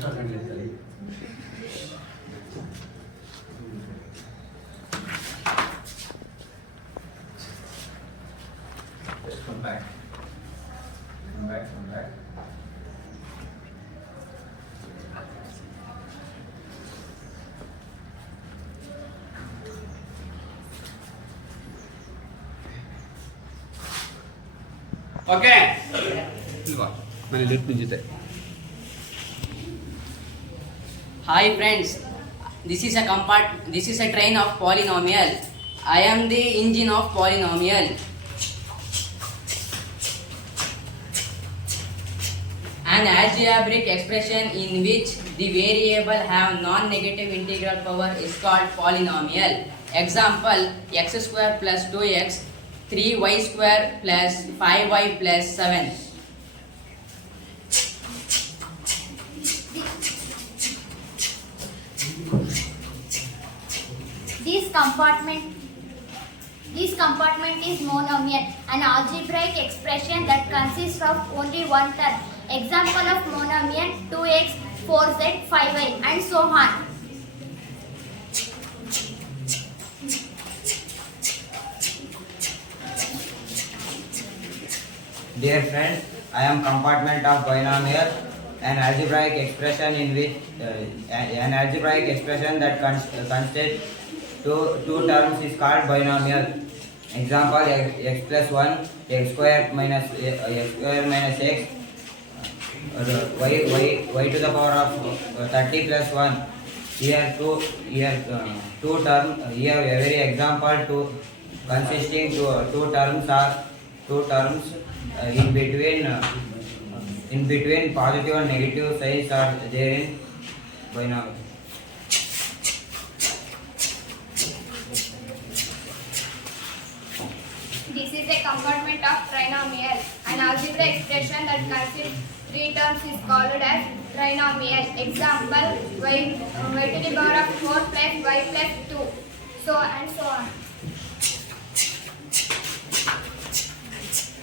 Just come back. Come back, come back. Okay. Hi friends, this is a train of polynomial. I am the engine of polynomial. An algebraic expression in which the variable have non-negative integral power is called polynomial. Example: x square plus 2x, 3y square plus 5y plus 7. This compartment is monomial, an algebraic expression that consists of only one term. Example of monomial: 2x, 4z, 5y, and so on. Dear friends, I am compartment of binomial, an algebraic expression in which an algebraic expression that consists two terms is called binomial. Example: x plus 1, x square minus x, y to the power of 30 plus 1. Here two terms. Here every example consisting two terms in between positive and negative signs are there in binomial. This is a compartment of trinomial. An algebraic expression that consists three terms is called as trinomial. Example: y to the power of 4 plus y plus 2. So and so on.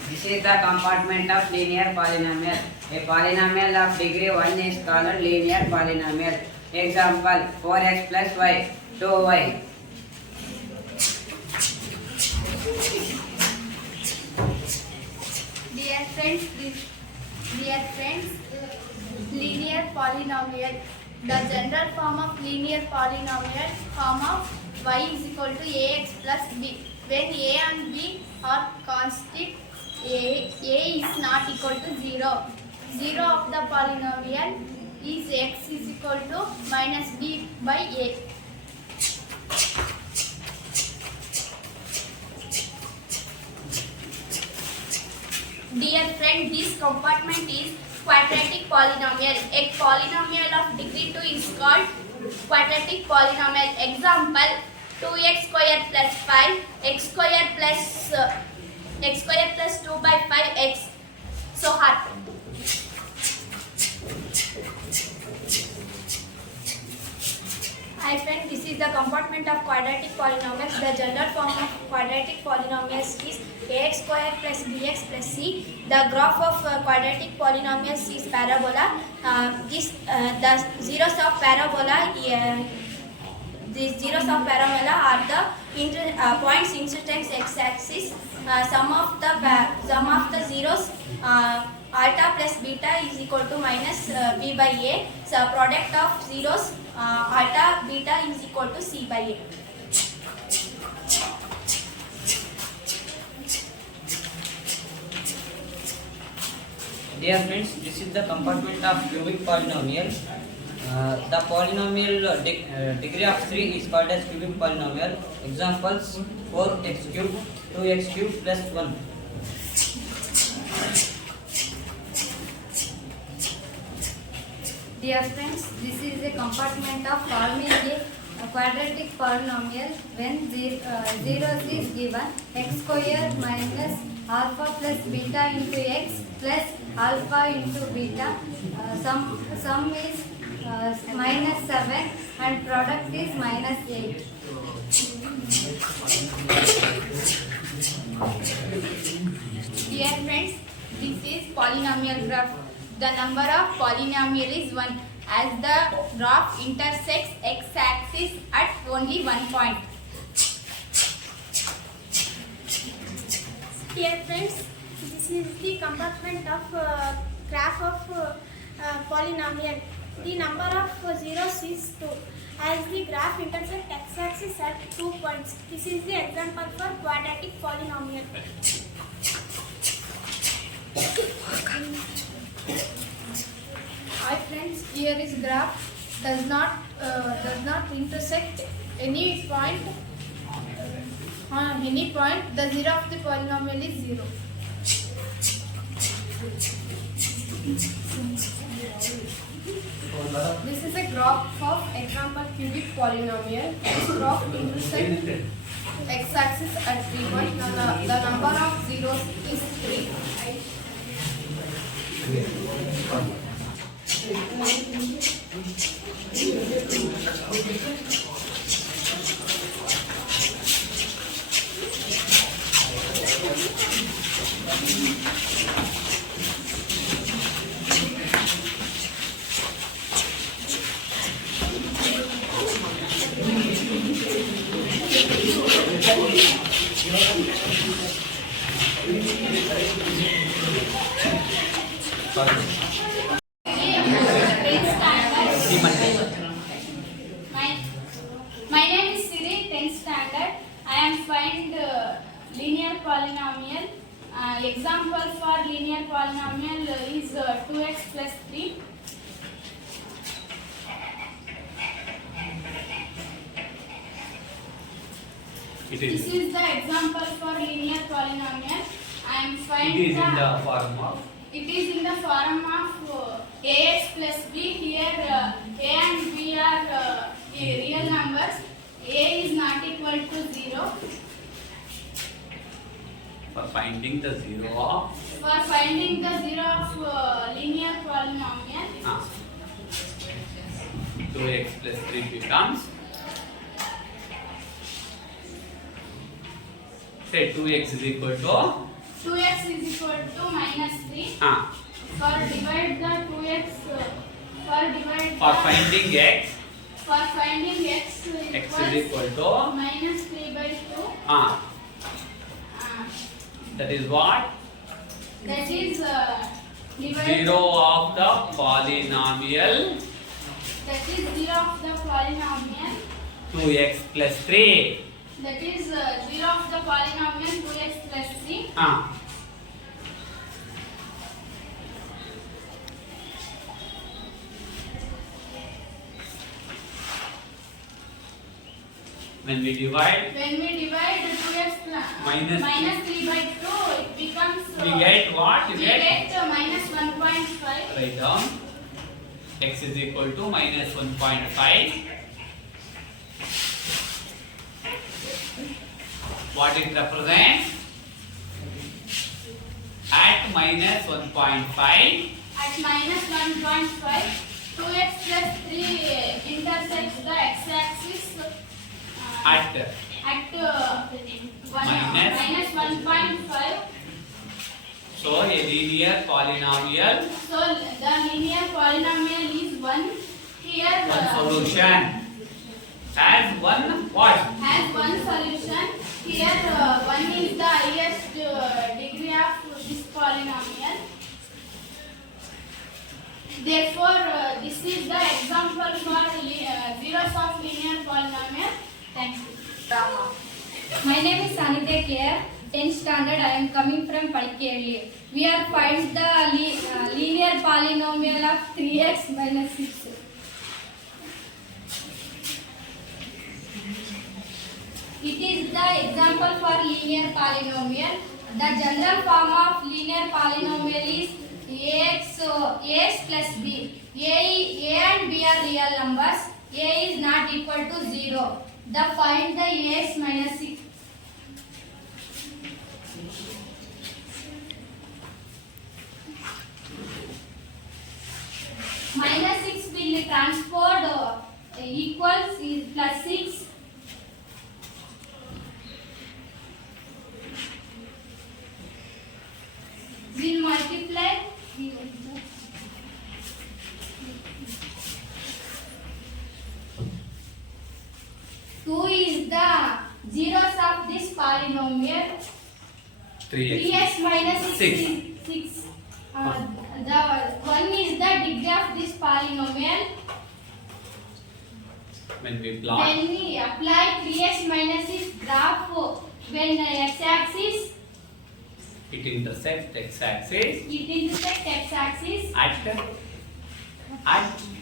This is the compartment of linear polynomial. A polynomial of degree 1 is called linear polynomial. Example: 4x plus y, 2y. Dear friends, linear polynomial. The general form of linear polynomial form of y is equal to ax plus b. When a and b are constant, a is not equal to 0. 0 of the polynomial is x is equal to minus b by a. Dear friend, this compartment is quadratic polynomial. A polynomial of degree 2 is called quadratic polynomial. Example: 2x square plus 5, x square plus 2 by 5x. So hard. Hi friend, this is the compartment of quadratic polynomials. The general form of quadratic polynomials is ax square plus bx plus c. The graph of quadratic polynomials is parabola. The zeros of parabola are the points intersect x-axis. Sum of the zeros alpha plus beta is equal to minus b by a. So product of zeros alpha beta is equal to c by a. Dear friends, this is the compartment of cubic polynomial. The polynomial degree of 3 is called as cubic polynomial. Examples: 4x cube, 2x cube plus 1. Dear friends, this is a compartment of solving a quadratic polynomial when zeros is given. X square minus alpha plus beta into x plus alpha into beta. Sum is minus 7 and product is minus 8. Dear friends, this is polynomial graph. The number of polynomial is 1. as the graph intersects x-axis at only one point. Dear friends, this is the compartment of graph of polynomial. The number of zeros is 2. As the graph intersects x-axis at 2 points. This is the example for quadratic polynomial. Hi friends, here is graph does not intersect any point on any point. The zero of the polynomial is 0. This is a graph of example cubic polynomial. This graph intersects x-axis at 3 points. The number of zeros is 3. My name is Siri, 10th standard. I am find linear polynomial. Example for linear polynomial is 2x plus 3. This is the example for linear polynomial. I am find It is in the form of. It is in the form of ax plus b. Here a and b are real numbers. A is not equal to 0. For finding the zero of. For finding the zero of linear polynomial, 2x plus 3 becomes. Say 2x is equal to. 2x is equal to minus 3. Ah. For divide the 2x, For finding x. For finding x X is equal to. minus 3 by 2. Ah. Uh, That is what? that is divide. Zero of the polynomial. That is 0 of the polynomial. 2x plus 3. That is 0 of the polynomial 2x plus 3. Ah. When we divide, When we divide 2x Minus- minus 3 by 2, it becomes. we get what? You we get? get minus 1.5. Write down. X is equal to minus 1.5. What it represents? At minus 1.5. At minus 1.5, 2x plus 3 intersects the x-axis At minus 1.5. so a linear polynomial. So the linear polynomial is 1. Here One solution has one what? has one solution. Here 1 is the highest degree of this polynomial. Therefore, this is the example for zeros of linear polynomial. Thank you. My name is Sanitya K. 10th standard. I am coming from Padikeli. We are find the linear polynomial of 3x minus 6. It is the example for linear polynomial. The general form of linear polynomial is ax plus b. A and b are real numbers. A is not equal to 0. Find the ax minus 6. Minus 6 will transport equals is plus 6. Will multiply zeros of this polynomial 3x. 3x minus 6 Six. is 6. The one is the degree of this polynomial. When we plot, When we apply 3x minus 6 graph, when x-axis it intersects x-axis it intersects x-axis at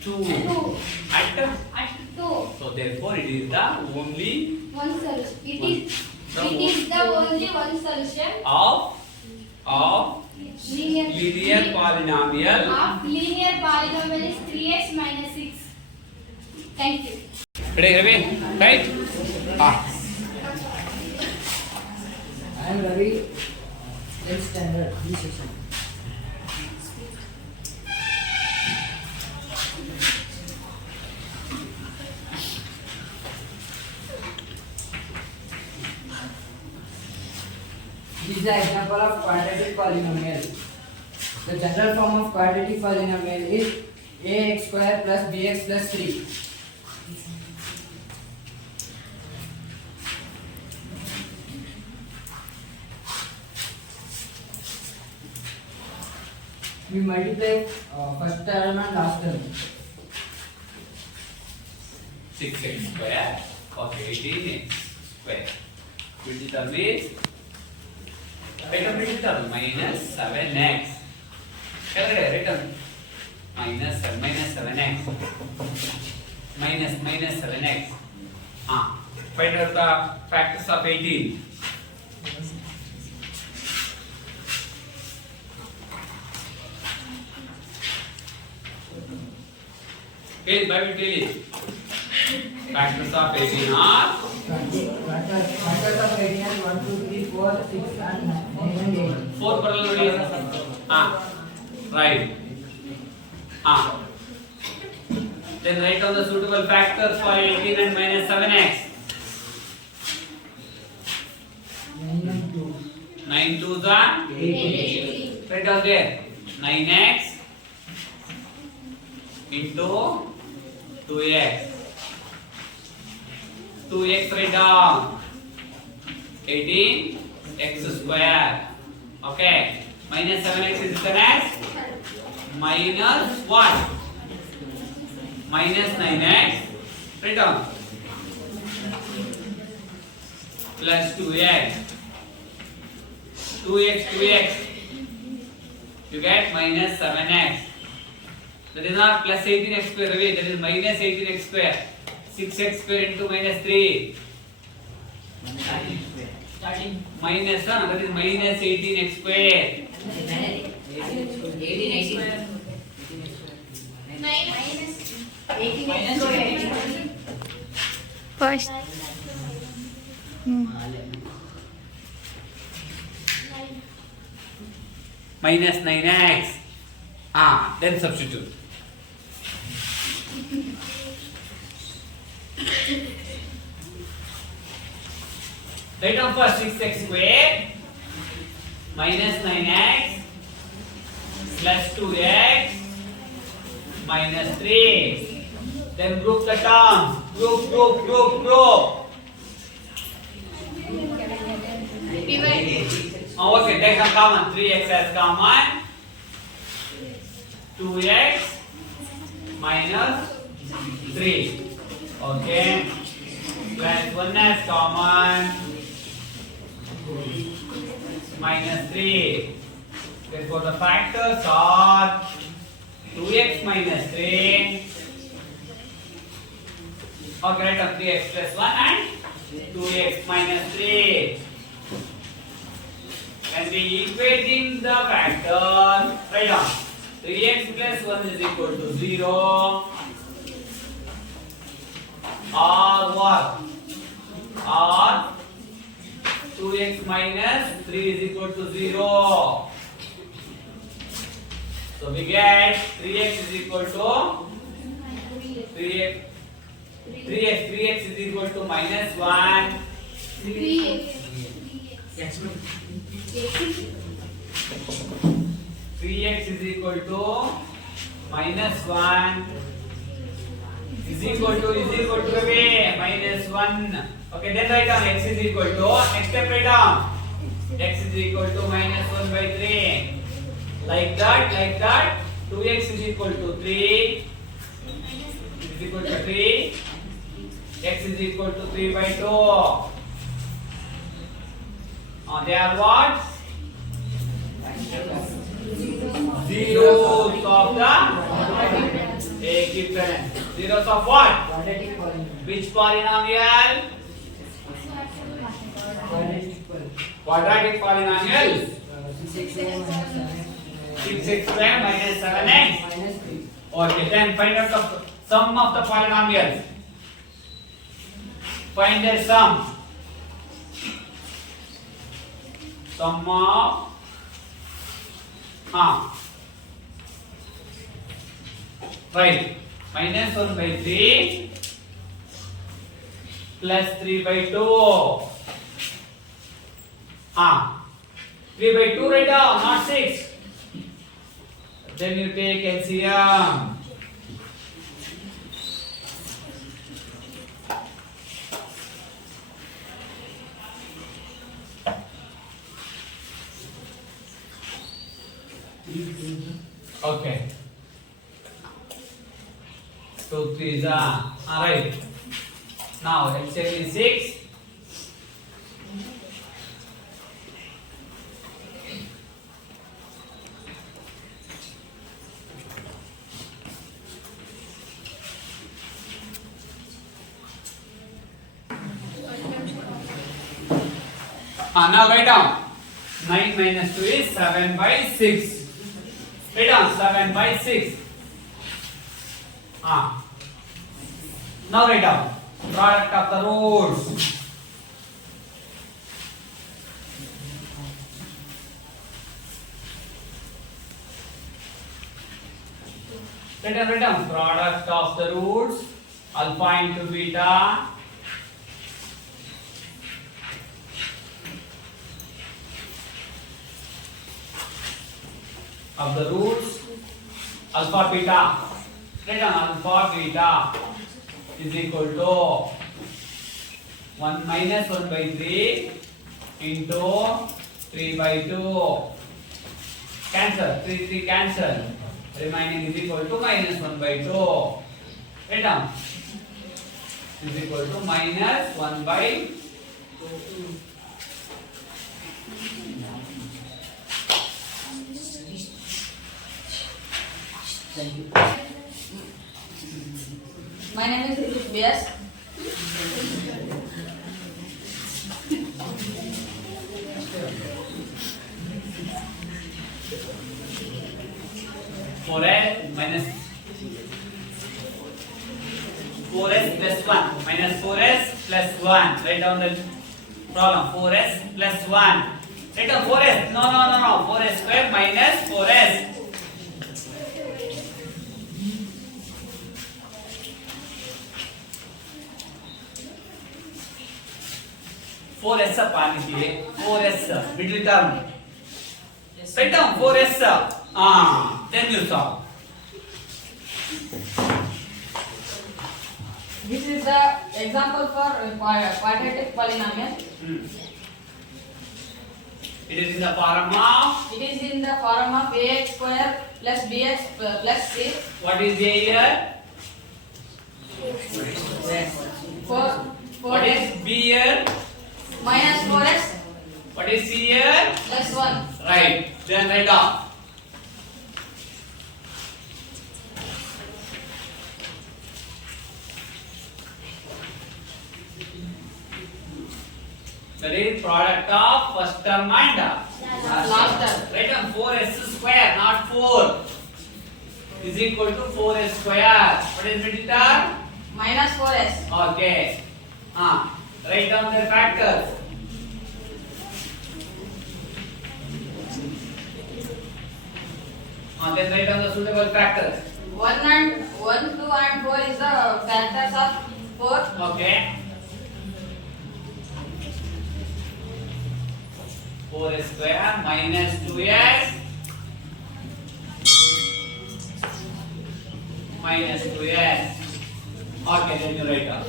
2. 2 At at 2. so therefore it is the only One solution. It One. is the only one solution of linear linear polynomial. of linear polynomial is 3x minus 6. Thank you. Ready, Ravi? Right? I am Ravi, 10th standard, B section. This is the example of quadratic polynomial. The general form of quadratic polynomial is ax square plus bx plus 3. We multiply first term and last term. 6x square of 18x square. Middle term is middle term minus 7x. Written minus 7x minus 7x. Find out the factors of 18. Okay, I will tell you. Factors of 18 are Factors of 18 are 1, 2, 3, 4, 6 and 9 and 8. 4 parallel. Right. Then write down the suitable factors for 18 and minus 7x. 9 and 2. 9 2s are 8. write down there. 9x into 2x. 2x write down. 18 x square. Okay. Minus 7x is written as minus what? Minus 9x. Write down. Plus 2x. 2x. You get minus 7x. That is not plus 18x square. That is minus 18x square. 6x square into minus 3. Minus, that is minus 18x square. 18 First. Minus 9x. Then substitute. Write down first 6x square minus 9x plus 2x minus 3. Then group the terms. Group. Okay, take a common. 3x as common. 2x minus 3. Okay. Plus 1 as common. Minus 3. Therefore, the factors are 2x minus 3. Okay, write down 3x plus 1 and 2x minus 3. When we equating the factors, write down 3x plus 1 is equal to 0. Or what? Or 2x minus 3 is equal to 0. So we get 3x is equal to 3x is equal to minus 1. 3x is equal to minus 1 is equal to away minus 1. Okay, then write down x is equal to, next step write down x is equal to minus 1 by 3. Like that. 2x is equal to 3. Is equal to 3. X is equal to 3 by 2. They are what? Zeros of the equivalent. Zeros of what? Which polynomial? Quadratic polynomial. 6x square minus 7x. Okay, then find out the sum of the polynomials. Find their sum. Sum of right, minus 1 by 3 plus 3 by 2. 3 by 2 write down, not 6. Then you take LCM. Okay. 2 3s are alright. Now LCM is 6. Now write down 9 minus 2 is 7 by 6. Write down 7 by 6. Now write down product of the roots. Write down product of the roots alpha into beta of the roots alpha beta. Write down alpha beta is equal to 1 minus 1 by 3 into 3 by 2. Cancel. 3 cancel. Remaining is equal to minus 1 by 2. Write down is equal to minus 1 by 2. My name is Ritush Vyas. Four minus 4s plus 1 minus 4s plus 1. Write down the problem. 4s plus 1. Write down 4s. No. 4s square minus 4s. Four s पानी दिए 4s middle term. Write down 4s. Then you solve. This is the example for quadratic polynomial. It is in the form of. It is in the form of ax square plus bx plus c. What is a here? 4 What is b here? minus 4x What is c here? plus 1. Right. Then write down. That is product of first term and Last term. Write down 4s square, not 4. Is equal to 4s square. What is middle term? Minus 4s. Okay. Write down their factors. Then write down the suitable factors. 1, 2 and 4 is the factors of 4. Okay. 4 square minus 2s minus 2s. Okay, then you write down.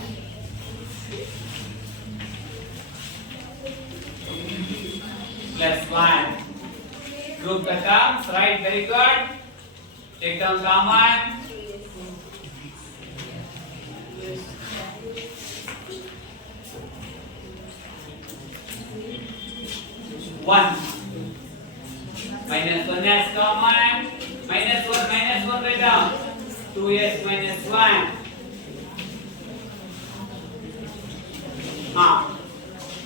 plus 1. Group the terms, right? Very good. Take down common. 1 minus 1 is common. Minus 1 write down. 2s minus 1.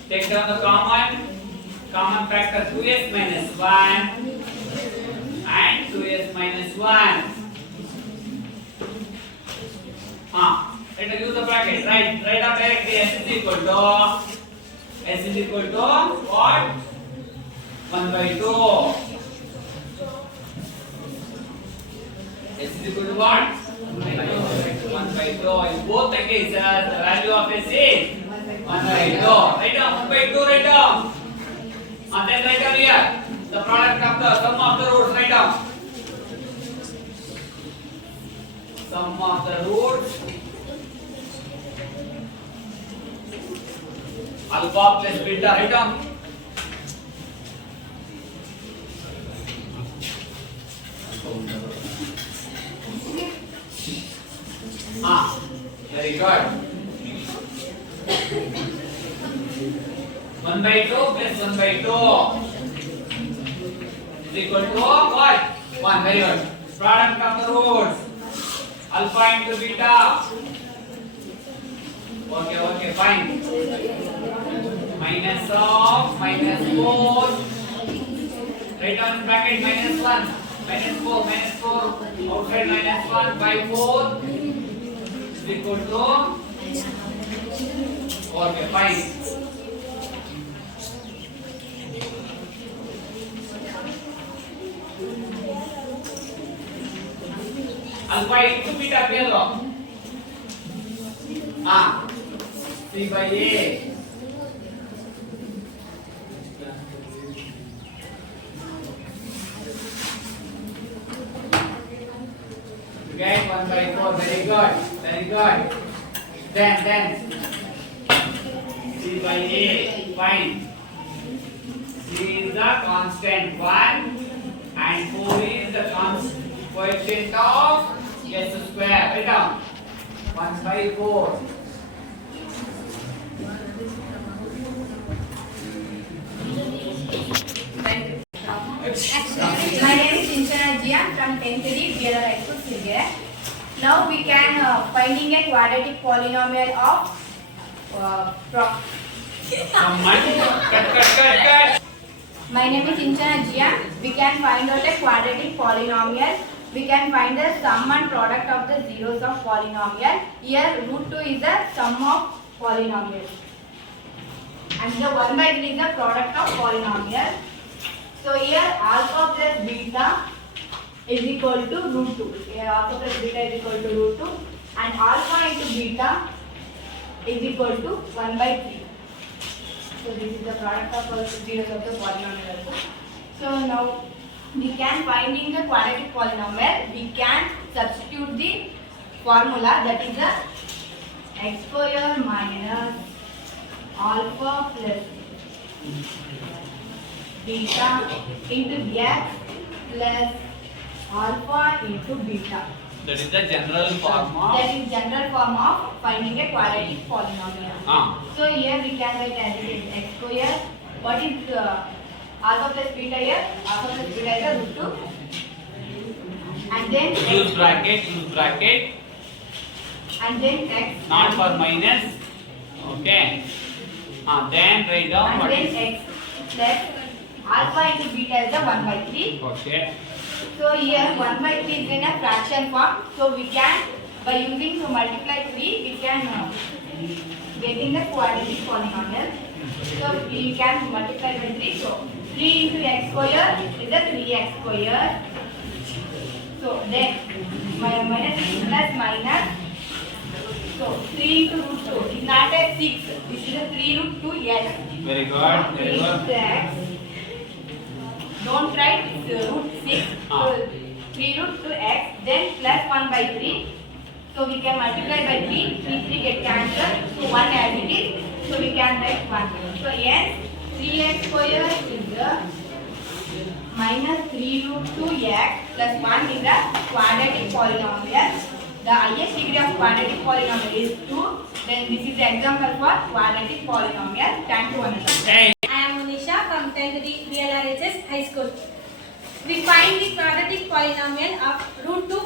Take down the common factor 2s minus 1 and 2s minus 1. Let us use the bracket. Write down directly s is equal to what? 1 by 2. S is equal to what? 1 by 2. In both the cases, the value of S is 1 by 2. Write down 1 by 2. Write down. And then write down here the product of the sum of the roots. Write down. Sum of the roots. Alpha plus beta. Write down. Very good. 1 by 2 plus 1 by 2 is equal to what? 1. Very good. Product of the roots. Alpha into beta. Okay, fine. Minus of minus 4. Write down in bracket minus 1. Minus 4. Outside minus 1 by 4 is equal to. Okay, fine. Alpha into beta Pedro. C by A. Get 1 by 4. Very good. Then C by A. Fine. C is the constant 1 and 4 is the coefficient of S square. Write down 1 by 4. My name is Chinchana Jia from 10th D, BLR High School, Sirgere. Now we can finding a quadratic polynomial of Cut. My name is Chinchana Jia. We can find out a quadratic polynomial. We can find the sum and product of the zeros of polynomial. Here root 2 is the sum of polynomial. And the 1 by 3 is the product of polynomial. So here alpha plus beta is equal to root 2. Here alpha plus beta is equal to root 2. And alpha into beta is equal to 1 by 3. So this is the product of all zeros of the polynomial also. So now we can find in the quadratic polynomial, we can substitute the formula, that is the x square minus alpha plus beta into x plus alpha into beta. That is the general form of. That is general form of finding a quadratic polynomial. So here we can write as it is x square. What is alpha plus beta here? Alpha plus beta is a root 2. And then Use bracket. And then x. Not for minus. Okay. Then write down And what then is. x plus alpha into beta is the 1 by 3. Okay. So here 1 by 3 is in a fraction form. So we can, by using to multiply 3, we can getting the quadratic polynomial. So we can multiply by 3. So 3 into x square is a 3x square. So then minus plus minus. So 3 into root 2 is not a 6. This is a 3 root 2 yes. Very good. X. Don't write root 6. So 3 root 2x, then plus 1 by 3. So we can multiply by 3. 3 get cancelled. So 1 as it is. So we can write 1. So yes, 3x square is the minus 3 root 2x plus 1 is a quadratic polynomial. The highest degree of quadratic polynomial is 2. Then this is the example for quadratic polynomial. Thank you, Anita. Hey. I am Monisha from 10th DLRHS High School. We find the quadratic polynomial of root 2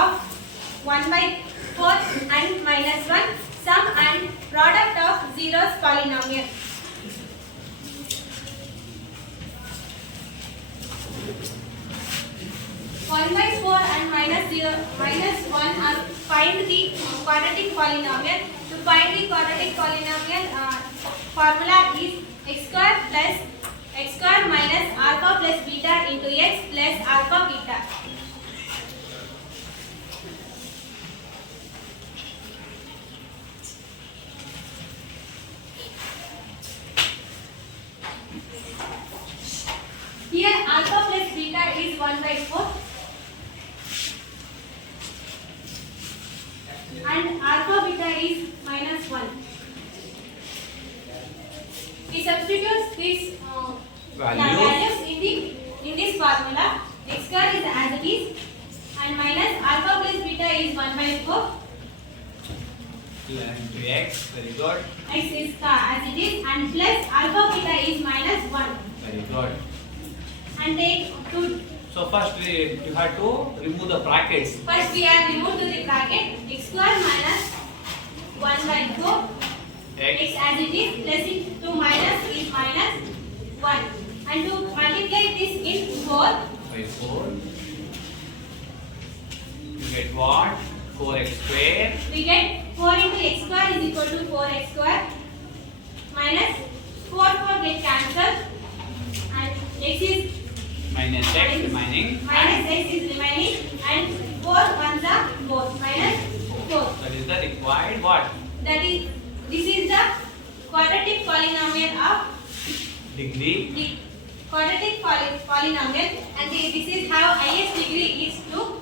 of 1 by 4 and minus 1, sum and product of zeros polynomial. One by 4 and minus 1 are find the quadratic polynomial. To find the quadratic polynomial, formula is x square minus alpha plus beta into x plus alpha beta. Here alpha plus beta is 1 by 4 and alpha beta is minus 1. We substitute these values in this formula. X square is as it is and minus alpha plus beta is 1 by 4. To x, very good. X is as it is and plus alpha beta is minus 1. Very good. And take two. So first you have to remove the brackets. First we have removed the bracket. X square minus 1 by 4. X as it is plus it to minus is minus 1. And to multiply this in 4. By 4. You get what? 4x square. We get 4 into x square is equal to 4x square minus 4 get cancelled and x is Minus x remaining. minus x is remaining and 4 ones are 4 minus 4. That is the required what? That is, this is the quadratic polynomial of Degree. the quadratic polynomial and this is how highest degree is to